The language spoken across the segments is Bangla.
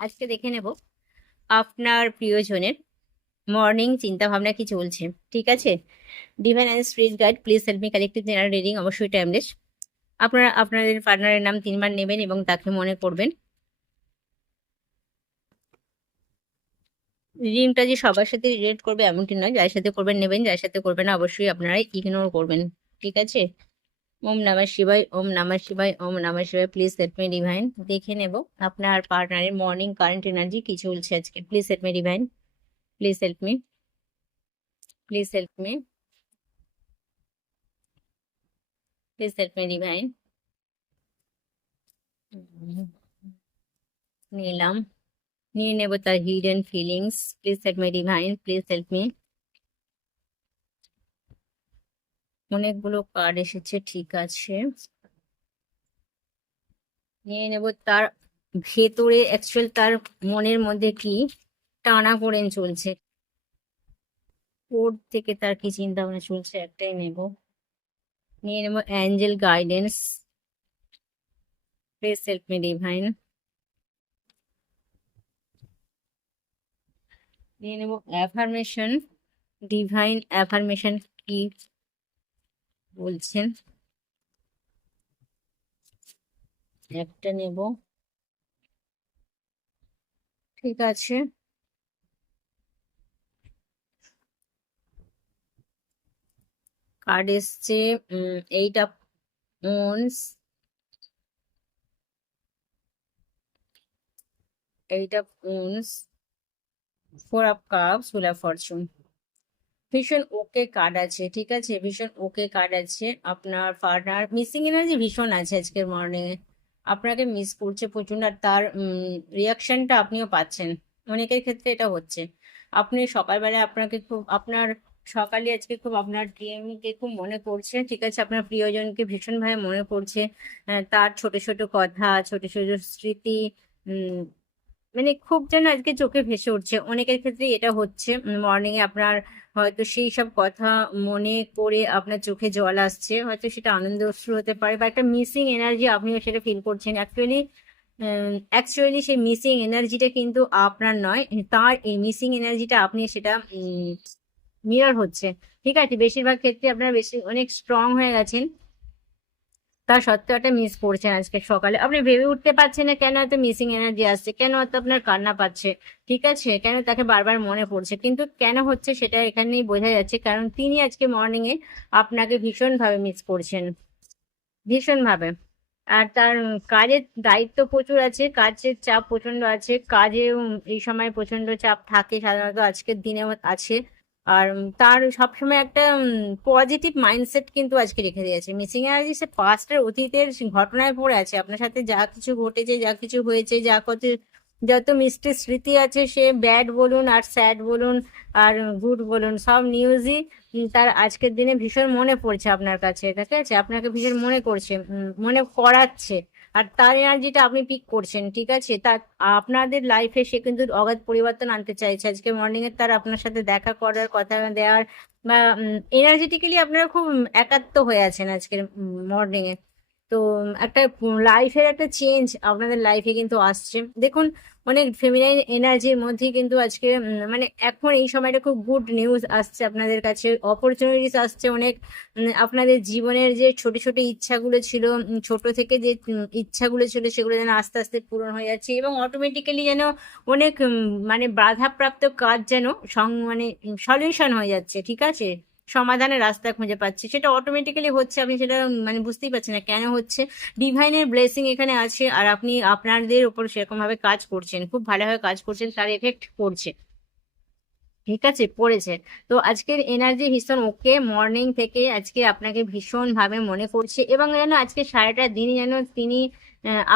আজকে দেখে নেব। আপনার প্রিয়জনের মর্নিং চিন্তা ভাবনা কি চলছে, ঠিক আছে? Divine and spirit guide please help me collective general reading অবশ্যই টাইমলেস আপনারা, আপনাদের পার্টনারের নাম তিনবার নেবেন এবং তাকে মনে করবেন। রিডিংটা যে সবার সাথে রিলেট করবে এমনটি নয়, যার সাথে করবেন নেবেন, যার সাথে করবেন অবশ্যই আপনারা ইগনোর করবেন, ঠিক আছে? ওম নমঃ শিবায় ওম নমঃ শিবায় ওম নমঃ শিবায় প্লিজ হেল্প মি ডিভাইন দেখে নেব আপনার পার্টনারের মর্নিং কারেন্ট এনার্জি কি চলছে আজকে please help me divine please help me please help me please help me divine নিলাম নিয়ে নেব তার hidden feelings please help me divine please help me অনেকগুলো কার্ড এসেছে, ঠিক আছে। নিয়ে নেব তার ভেতরে অ্যাকচুয়াল তার মনের মধ্যে কি? টানা করেন চলছে। ওর থেকে তার কি চিন্তা ভাবনা চলছে? একটাই নেব। নিয়ে নেব angel guidance please help me divine নিয়ে নেব অ্যাফার্মেশন ডিভাইন অ্যাফার্মেশন কি? বলছেন? একটা নেব। ঠিক আছে। কার্ড এসছে eight of wands eight of wands four of cups full fortune ভীষণ ওকে কার্ড আছে, ঠিক আছে? ভীষণ ওকে কার্ড আছে আপনার পার্টনার মিসিং এনার্জি ভীষণ আছে আজকের মর্নিং এ, আপনাকে মিস করছে প্রচণ্ড আর তার রিয়াকশনটা আপনিও পাচ্ছেন। অনেকের ক্ষেত্রে এটা হচ্ছে। আপনি সকালবেলায় আপনাকে খুব, আপনার সকালে আজকে খুব আপনার কে খুব মনে পড়ছে, ঠিক আছে? আপনার প্রিয়জনকে ভীষণভাবে মনে পড়ছে। তার ছোট ছোট কথা, ছোট ছোট স্মৃতি মানে খুব যেন আজকে চোখে ভেসে উঠছে। অনেকের ক্ষেত্রে এটা হচ্ছে। মর্নিং এ আপনার হয়তো সেই সব কথা মনে করে আপনার চোখে জল আসছে। হয়তো সেটা আনন্দ অশ্রু হতে পারে বা একটা মিসিং এনার্জি আপনিও সেটা ফিল করছেন। অ্যাকচুয়ালি অ্যাকচুয়ালি সেই মিসিং এনার্জিটা কিন্তু আপনার নয়। তার এই মিসিং এনার্জিটা আপনি সেটা মিরর হচ্ছে। ঠিক আছে? বেশিরভাগ ক্ষেত্রে আপনারা বেশি অনেক স্ট্রং হয়ে গেছেন। তা সত্ত্বেও একটা মিস করছেন আজকে সকালে। আপনি ভেবে উঠতে পারছেন না কেন এত মিসিং এনার্জি আসছে, কেন এত আপনার কান্না পাচ্ছে, ঠিক আছে? কেন তাকে বারবার মনে পড়ছে? কিন্তু কেন হচ্ছে সেটা এখানেই বোঝা যাচ্ছে, কারণ তিনি আজকে মর্নিং এ আপনাকে ভীষণভাবে মিস করছেন। ভীষণভাবে। আর তার কাজের দায়িত্ব প্রচুর আছে, কাজের চাপ প্রচণ্ড আছে কাজে এই সময় প্রচণ্ড চাপ থাকে সাধারণত আজকের দিনে আছে। আর তার সবসময় একটা পজিটিভ মাইন্ডসেট কিন্তু আজকে রেখে দিয়েছে। মিসিং এনার্জি সে পাস্টের অতীতের ঘটনায় পড়ে আছে। আপনার সাথে যা কিছু ঘটেছে, যা কিছু হয়েছে, যা কত, যত মিষ্টি স্মৃতি আছে, সে ব্যাড বলুন আর স্যাড বলুন আর গুড বলুন, সব নিউজই তার আজকের দিনে ভীষণ মনে পড়ছে আপনার কাছে। ঠিক আছে? আপনাকে ভীষণ মনে করছে মনে করাচ্ছে। আর তার এনার্জিটা আপনি পিক করছেন, ঠিক আছে? তার আপনাদের লাইফে সে কিন্তু অগাধ পরিবর্তন আনতে চাইছে। আজকে মর্নিং এর তার আপনার সাথে দেখা করার, কথা দেওয়ার, বা এনার্জেটিক্যালি আপনারা খুব একাত্ম হয়ে আছেন আজকের মর্নিং এ। তো একটা লাইফের একটা চেঞ্জ আপনাদের লাইফে কিন্তু আসছে। দেখুন, অনেক ফেমিনাইন এনার্জির মধ্যে কিন্তু আজকে মানে এখন এই সময়টা খুব গুড নিউজ আসছে আপনাদের কাছে। অপরচুনিটিস আসছে অনেক। আপনাদের জীবনের যে ছোট ছোট ইচ্ছাগুলো ছিল ছোট থেকে যে ইচ্ছাগুলো ছিল সেগুলো যেন আস্তে আস্তে পূরণ হয়ে যাচ্ছে এবং অটোমেটিক্যালি যেন অনেক মানে বাধাপ্রাপ্ত কাজ যেন সং মানে সলিউশন হয়ে যাচ্ছে। ঠিক আছে? সমাধানের রাস্তা খুঁজে পাচ্ছি। সেটা অটোমেটিক্যালি হচ্ছে আপনি সেটা মানে বুঝতেই পারছেন না কেন হচ্ছে। ডিভাইনের ব্লেসিং এখানে আছে, আর আপনি আপনাদের উপর সেরকমভাবে কাজ করছেন, খুব ভালোভাবে কাজ করছেন, তার এফেক্ট পড়ছে। ঠিক আছে, পড়েছে। তো আজকের এনার্জি ভীষণ ওকে মর্নিং থেকে আজকে আপনাকে ভীষণভাবে মনে করছে এবং যেন আজকে সারাটা দিনই যেন তিনি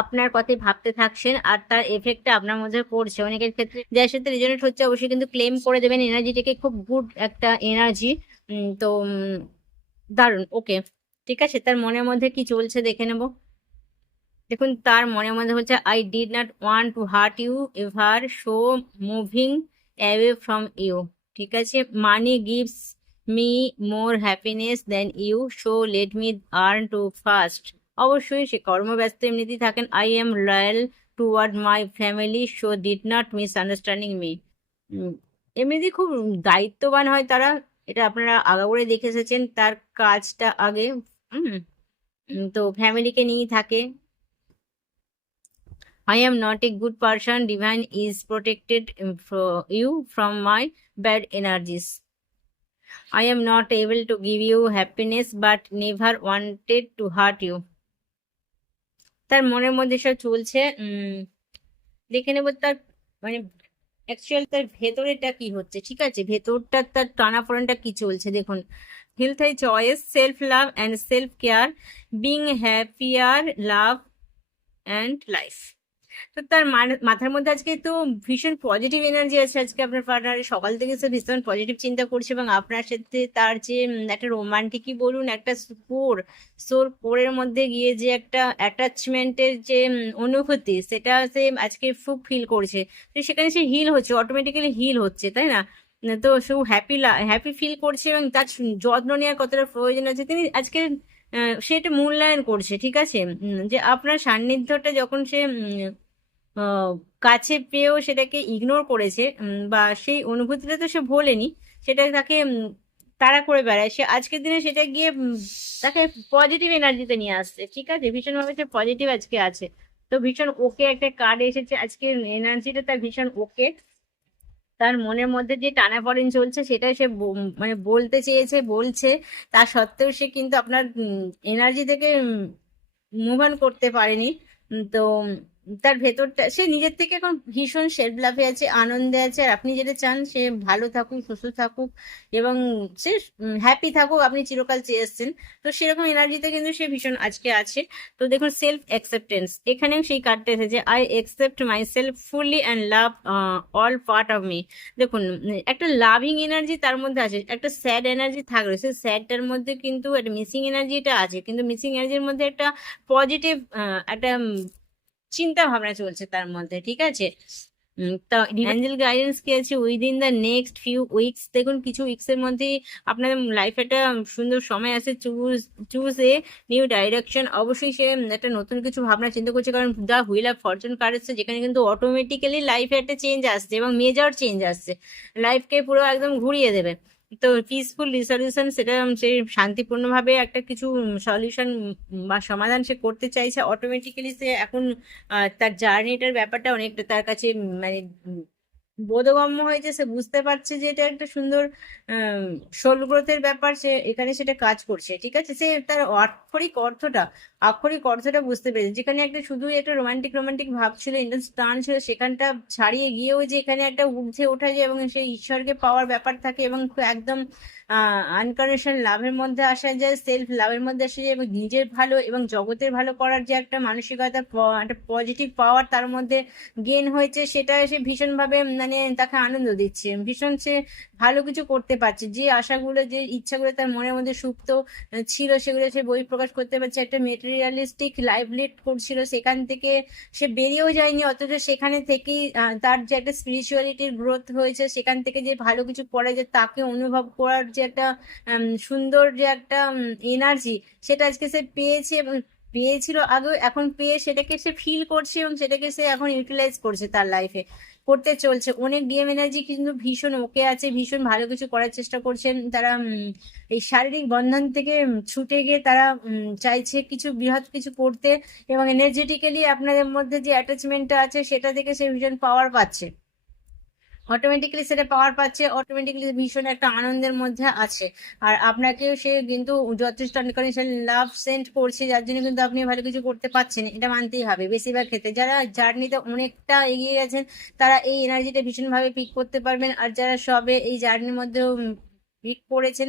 আপনার কথাই ভাবতে থাকছেন, আর তার এফেক্টটা আপনার মধ্যে পড়ছে। অনেকের ক্ষেত্রে, যার সাথে রিজনেট হচ্ছে, অবশ্যই কিন্তু ক্লেম করে দেবেন। এনার্জিটাকে খুব গুড একটা এনার্জি তো দারুণ, ওকে। ঠিক আছে, তার মনের মধ্যে কি চলছে দেখে নেব। দেখুন, তার মনের মধ্যে হচ্ছে I did not want to hurt you ever so moving away from you ঠিক আছে money gives me more happiness than you so let me earn to first অবশ্যই সে কর্মব্যস্ত, এমনিতেই থাকেন। I am loyal toward my family so did not misunderstanding me এমনিতেই খুব দায়িত্ববান হয় তারা। এটা আপনারা আগাগোড়ে দেখে এসেছেন, তার কাজটা আগে তো ফ্যামিলিকে নিয়েই থাকে। I am not a good person divine is protected you from my bad energies I am not able to give you happiness but never wanted to hurt you তার মনের মধ্যে সব চলছে দেখে নেব তার মানে অ্যাকচুয়াল তার ভেতরেটা কি হচ্ছে? ঠিক আছে? ভেতরটা, তার টানাপোড়েনটা কি চলছে? দেখুন health high choice self love and self care being happier love and life তো তার মানে- মাথার মধ্যে আজকে তো ভীষণ পজিটিভ এনার্জি আছে আজকে আপনার পার্টনার সকাল থেকে সে ভীষণ পজিটিভ চিন্তা করছে এবং আপনার সাথে তার যে একটা রোমান্টিকই বলুন, একটা স্পোর সোর কোরের মধ্যে গিয়ে যে একটা অ্যাটাচমেন্টের যে অনুভূতি, সেটা সে আজকে খুব ফিল করছে। তো সেখানে সে হিল হচ্ছে অটোমেটিক্যালি হিল হচ্ছে, তাই না? তো সে হ্যাপি হ্যাপি ফিল করছে এবং তার যত্ন নেওয়ার কতটা প্রয়োজন আছে, তিনি আজকে সে এটা মূল্যায়ন করছে, ঠিক আছে? যে আপনার সান্নিধ্যটা যখন সে কাছে পেয়েও সেটাকে ইগনোর করেছে বা সেই অনুভূতিটা তো সে ভোলেনি, সেটা তাকে তাড়া করে বেড়ায়। সে আজকের দিনে সেটা গিয়ে তাকে পজিটিভ এনার্জিতে নিয়ে আসছে, ঠিক আছে? ভীষণভাবে সে পজিটিভ আজকে আছে। তো ভীষণ ওকে একটা কার্ড এসেছে, আজকে এনার্জিটা তার ভীষণ ওকে। তার মনের মধ্যে যে টানাপড়েন চলছে সেটা সে মানে বলতে চেয়েছে, বলছে। তা সত্ত্বেও সে কিন্তু আপনার এনার্জি থেকে মুভ অন করতে পারেনি। তো তার ভেতরটা সে নিজের থেকে এখন ভীষণ সেলফ লাভে আছে আনন্দে আছে আর আপনি যেটা চান সে ভালো থাকুক সুস্থ থাকুক এবং সে হ্যাপি থাকুক আপনি চিরকাল চেয়ে এসছেন তো সেরকম এনার্জিতে কিন্তু সে ভীষণ আজকে আছে। তো দেখুন সেলফ অ্যাকসেপ্টেন্স এখানেও সেই কার্ডটা এসেছে I accept myself fully and love all part of me দেখুন একটা লাভিং এনার্জি তার মধ্যে আছে একটা স্যাড এনার্জি থাকবে সেই স্যাডটার মধ্যে কিন্তু একটা মিসিং এনার্জিটা আছে কিন্তু মিসিং এনার্জির মধ্যে একটা পজিটিভ একটা উম, চিন্তা ভাবনা চলছে তার মধ্যে ঠিক আছে? তো অ্যাঞ্জেল গাইডেন্স কি আছে? Within the next few weeks দেখুন কিছু উইকস এর মধ্যেই আপনাদের লাইফে একটা সুন্দর সময় আছে। Choose choose a new direction অবশ্যই সে একটা নতুন কিছু ভাবনা চিন্তা করছে কারণ the wheel of fortune card এসছে যেখানে কিন্তু অটোমেটিক্যালি লাইফে একটা চেঞ্জ আসছে এবং মেজর চেঞ্জ আসছে। লাইফকে পুরো একদম ঘুরিয়ে দেবে। তো পিসফুল রিসলিউশন সেটা সে শান্তিপূর্ণভাবে একটা কিছু সলিউশন বা সমাধান সে করতে চাইছে অটোমেটিক্যালি সে এখন তার জার্নিটার ব্যাপারটা অনেকটা তার কাছে মানে বোধগম্য হয়েছে, সে বুঝতে পারছে যে এটা একটা সুন্দর সোল গ্রোথের ব্যাপার, সে এখানে সেটা কাজ করছে, ঠিক আছে? সে তার আক্ষরিক অর্থটা আক্ষরিক অর্থটা বুঝতে পেরেছে। যেখানে একটা শুধু একটা রোমান্টিক রোমান্টিক ভাব ছিল ইন্টারেস্ট টান ছিল, সেখানটা ছাড়িয়ে গিয়েও যে এখানে একটা ঊর্ধ্বে ওঠা যায় এবং সেই ঈশ্বরকে পাওয়ার ব্যাপার থাকে এবং একদম আনকন্ডিশনাল লাভের মধ্যে আসা যায় সেলফ লাভের মধ্যে আসা যায় এবং নিজের ভালো এবং জগতের ভালো করার যে একটা মানসিকতা একটা পজিটিভ পাওয়ার তার মধ্যে গেন হয়েছে, সেটা সে ভীষণভাবে মানে তাকে আনন্দ দিচ্ছে। ভীষণ সে ভালো কিছু করতে পারছে। যে আশাগুলো, যে ইচ্ছাগুলো তার মনের মধ্যে সুপ্ত ছিল সেগুলো সে বই প্রকাশ করতে পারছে। একটা মেটেরিয়ালিস্টিক লাইফ করছিল, সেখান থেকে সে বেরিয়েও যায়নি, অথচ সেখানে থেকেই তার যে একটা স্পিরিচুয়ালিটির গ্রোথ হয়েছে, সেখান থেকে যে ভালো কিছু পড়ে যে তাকে অনুভব করার যে একটা সুন্দর যে একটা এনার্জি সেটা আজকে সে পেয়েছে এবং পেয়েছিল আগে এখন পেয়ে সেটাকে সে ফিল করছে এবং সেটাকে সে এখন ইউটিলাইজ করছে তার লাইফে করতে চলছে। অনেক ডিএম এনার্জি কিন্তু ভীষণ ওকে আছে, ভীষণ ভালো কিছু করার চেষ্টা করছেন। তারা এই শারীরিক বন্ধন থেকে ছুটে গিয়ে তারা চাইছে কিছু, বৃহৎ কিছু করতে এবং এনার্জেটিক্যালি আপনাদের মধ্যে যে অ্যাটাচমেন্টটা আছে সেটা থেকে সে ভীষণ পাওয়ার পাচ্ছে। অটোমেটিক্যালি সেটা পাওয়ার পাচ্ছে অটোমেটিক্যালি ভীষণ একটা আনন্দের মধ্যে আছে। আর আপনাকে সে কিন্তু যথেষ্ট লাভ সেন্ট করছে, যার জন্য কিন্তু আপনি ভালো কিছু করতে পারছেন, এটা মানতেই হবে। বেশিরভাগ ক্ষেত্রে যারা জার্নিতে অনেকটা এগিয়ে গেছেন, তারা এই এনার্জিটা ভীষণভাবে পিক করতে পারবেন। আর যারা সবে এই জার্নির মধ্যেও পিক করেছেন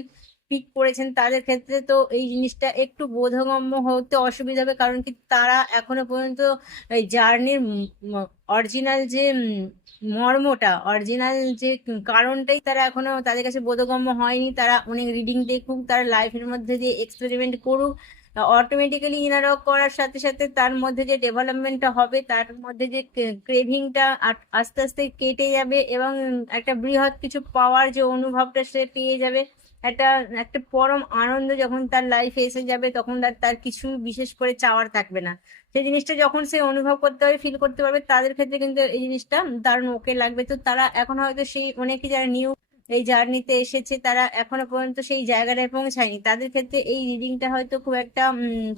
পিক করেছেন, তাদের ক্ষেত্রে তো এই জিনিসটা একটু বোধগম্য হতে অসুবিধা হবে। কারণ কি তারা এখনও পর্যন্ত এই জার্নির অরিজিনাল যে মর্মটা, অরিজিনাল যে কারণটাই তারা এখনও তাদের কাছে বোধগম্য হয়নি। তারা অনেক রিডিং দেখুক, তারা লাইফের মধ্যে দিয়ে এক্সপেরিমেন্ট করুক। অটোমেটিক্যালি ইনারক করার সাথে সাথে তার মধ্যে যে ডেভেলপমেন্টটা হবে, তার মধ্যে যে ক্রেভিংটা আস্তে আস্তে কেটে যাবে এবং একটা বৃহৎ কিছু পাওয়ার যে অনুভবটা সে পেয়ে যাবে। একটা একটা পরম আনন্দ যখন তার লাইফে এসে যাবে, তখন তার কিছু বিশেষ করে চাওয়ার থাকবে না। সেই জিনিসটা যখন সে অনুভব করতে পারবে ফিল করতে পারবে, তাদের ক্ষেত্রে কিন্তু এই জিনিসটা দারুণ ওকে লাগবে। তো তারা এখন হয়তো সেই, অনেকে যারা নিউ এই জার্নিতে এসেছে, তারা এখনও পর্যন্ত সেই জায়গাটায় পৌঁছায়নি। তাদের ক্ষেত্রে এই রিডিংটা হয়তো খুব একটা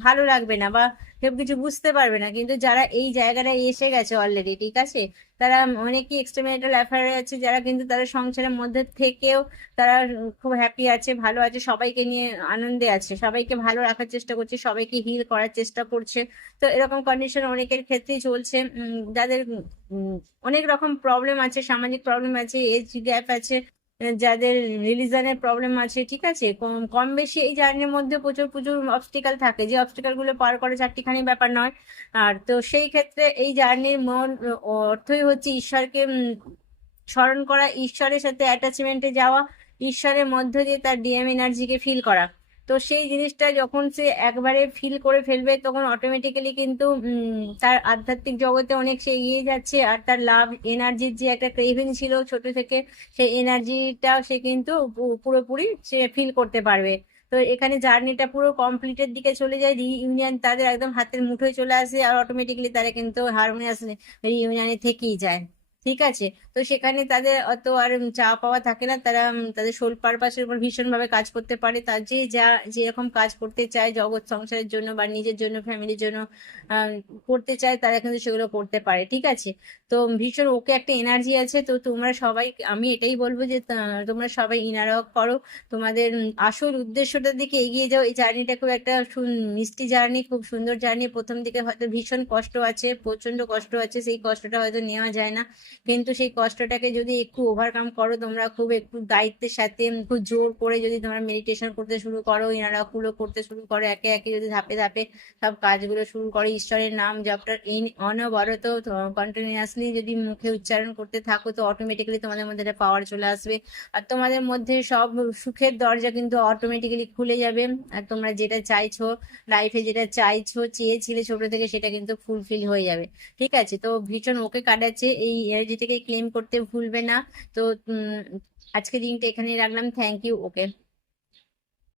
ভালো লাগবে না বা কেউ কিছু বুঝতে পারবে না। কিন্তু যারা এই জায়গাটায় এসে গেছে অলরেডি ঠিক আছে? তারা অনেকেই এক্সট্রামেরিটাল অ্যাফেয়ারে আছে, যারা কিন্তু তারা সংসারের মধ্যে থেকেও তারা খুব হ্যাপি আছে, ভালো আছে, সবাইকে নিয়ে আনন্দে আছে, সবাইকে ভালো রাখার চেষ্টা করছে, সবাইকে হিল করার চেষ্টা করছে। তো এরকম কন্ডিশন অনেকের ক্ষেত্রেই চলছে যাদের অনেক রকম প্রবলেম আছে, সামাজিক প্রবলেম আছে এজ গ্যাপ আছে যাদের রিলিজনের প্রবলেম আছে, ঠিক আছে? কম বেশি এই জার্নির মধ্যে প্রচুর প্রচুর অবস্টিকাল থাকে। যে অবস্টিকালগুলো পার করে চারটিখানি ব্যাপার নয়। আর তো সেই ক্ষেত্রে এই জার্নির মন অর্থই হচ্ছে ঈশ্বরকে স্মরণ করা, ঈশ্বরের সাথে অ্যাটাচমেন্টে যাওয়া, ঈশ্বরের মধ্য দিয়ে তার ডিএম এনার্জিকে ফিল করা। তো সেই জিনিসটা যখন সে একবারে ফিল করে ফেলবে, তখন অটোমেটিক্যালি কিন্তু তার আধ্যাত্মিক জগতে অনেক সে এগিয়ে যাচ্ছে। আর তার লাভ এনার্জির যে একটা ক্রেভিং ছিল ছোট থেকে, সেই এনার্জিটা সে কিন্তু পুরোপুরি সে ফিল করতে পারবে। তো এখানে জার্নিটা পুরো কমপ্লিটের দিকে চলে যায়। রিইউনিয়ন তাদের একদম হাতের মুঠোয় চলে আসে আর অটোমেটিক্যালি তারা কিন্তু হারমোনিয়াস রিইউনিয়নে থেকেই যায়। ঠিক আছে? তো সেখানে তাদের অত আর চা পাওয়া থাকে না, তারা তাদের সোল পারপাসের উপর ভীষণভাবে কাজ করতে পারে। তার যে, যা, যেরকম কাজ করতে চায়, জগৎ সংসারের জন্য বা নিজের জন্য, ফ্যামিলির জন্য করতে চায়, তারা কিন্তু সেগুলো করতে পারে, ঠিক আছে? তো ভীষণ ওকে একটা এনার্জি আছে, তো তোমরা সবাই, আমি এটাই বলব যে তোমরা সবাই ইনার করো। তোমাদের আসল উদ্দেশ্যটার দিকে এগিয়ে যাও। এই জার্নিটা খুব একটা মিষ্টি জার্নি খুব সুন্দর জার্নি প্রথম দিকে হয়তো ভীষণ কষ্ট আছে প্রচণ্ড কষ্ট আছে, সেই কষ্টটা হয়তো নেওয়া যায় না। কিন্তু সেই কষ্টটাকে যদি একটু ওভারকাম করো, তোমরা খুব একটু দায়িত্বের সাথে খুব জোর করে যদি তোমরা মেডিটেশন করতে শুরু করো ইনারাগুলো করতে শুরু করো, একে একে যদি ধাপে ধাপে সব কাজগুলো শুরু করো, ঈশ্বরের নাম জপটা ইন অনবরত কন্টিনিউয়াসলি যদি মুখে উচ্চারণ করতে থাকো, তো অটোমেটিক্যালি তোমাদের মধ্যে একটা পাওয়ার চলে আসবে। আর তোমাদের মধ্যে সব সুখের দরজা কিন্তু অটোমেটিক্যালি খুলে যাবে। আর তোমরা যেটা চাইছো লাইফে যেটা চাইছো, চেয়েছিলে ছোট থেকে, সেটা কিন্তু ফুলফিল হয়ে যাবে। ঠিক আছে? তো ভীষণ, ওকে কাটাচ্ছে এই এনার্জিটাকে ক্লেম করতে ভুলবে না। তো উম, আজকে দিনটা এখানেই রাখলাম। Thank you okay